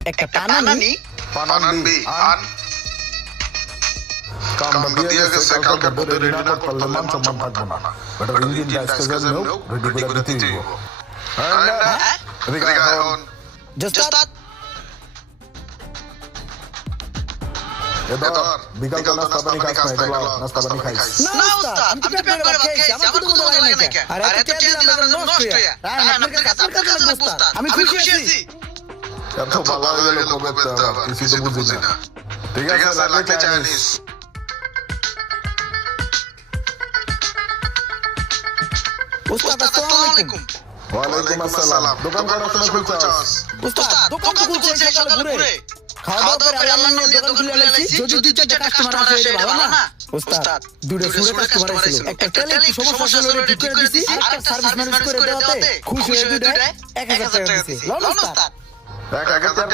একটা টানানি পানানবি আন কামটা দিয়ে গেছে কালকের মধ্যে রেডি না করলে মান সম্মান থাকবো না বেটার ইঞ্জিনটা স্কেজেল নেও রেডি করে দিতে হইব হ্যাঁ এদিকে এখন জোস্তাদ এবার বিকাল তো নাস্তা পানি খাস না এগুলো নাস্তা পানি খাইস না উস্তাদ আমি তো পেট করে ভাত খাইছি আমার তো কোনো লাগে না আরে এত তেল দিলাম না নষ্ট হইয়া আপনার কাছে লাগবে উস্তাদ আমি খুশি আছি এত ভালো হয়ে গেল কবে তা কিছু তো বুঝি না ঠিক আছে লাগলে চাইনিজ উস্তাদ আসসালামু আলাইকুম ওয়ালাইকুম আসসালাম দোকান করার সময় খুলছাস উস্তাদ দোকান তো খুলছে সকালে ঘুরে খাওয়া দাওয়া করে আল্লাহর নামে দোকান খুলে আলাইছি যদি দুই চারটা কাস্টমার আসে এটা ভালো না উস্তাদ দুটো সুরে কাস্টমার ছিল একটা তেলে একটু সমস্যা ছিল ওটা ঠিক করে দিছি আর একটা সার্ভিস ম্যানেজ করে দেওয়াতে খুশি হয়ে দুইটায় 1000 টাকা দিছি লন উস্তাদ 1000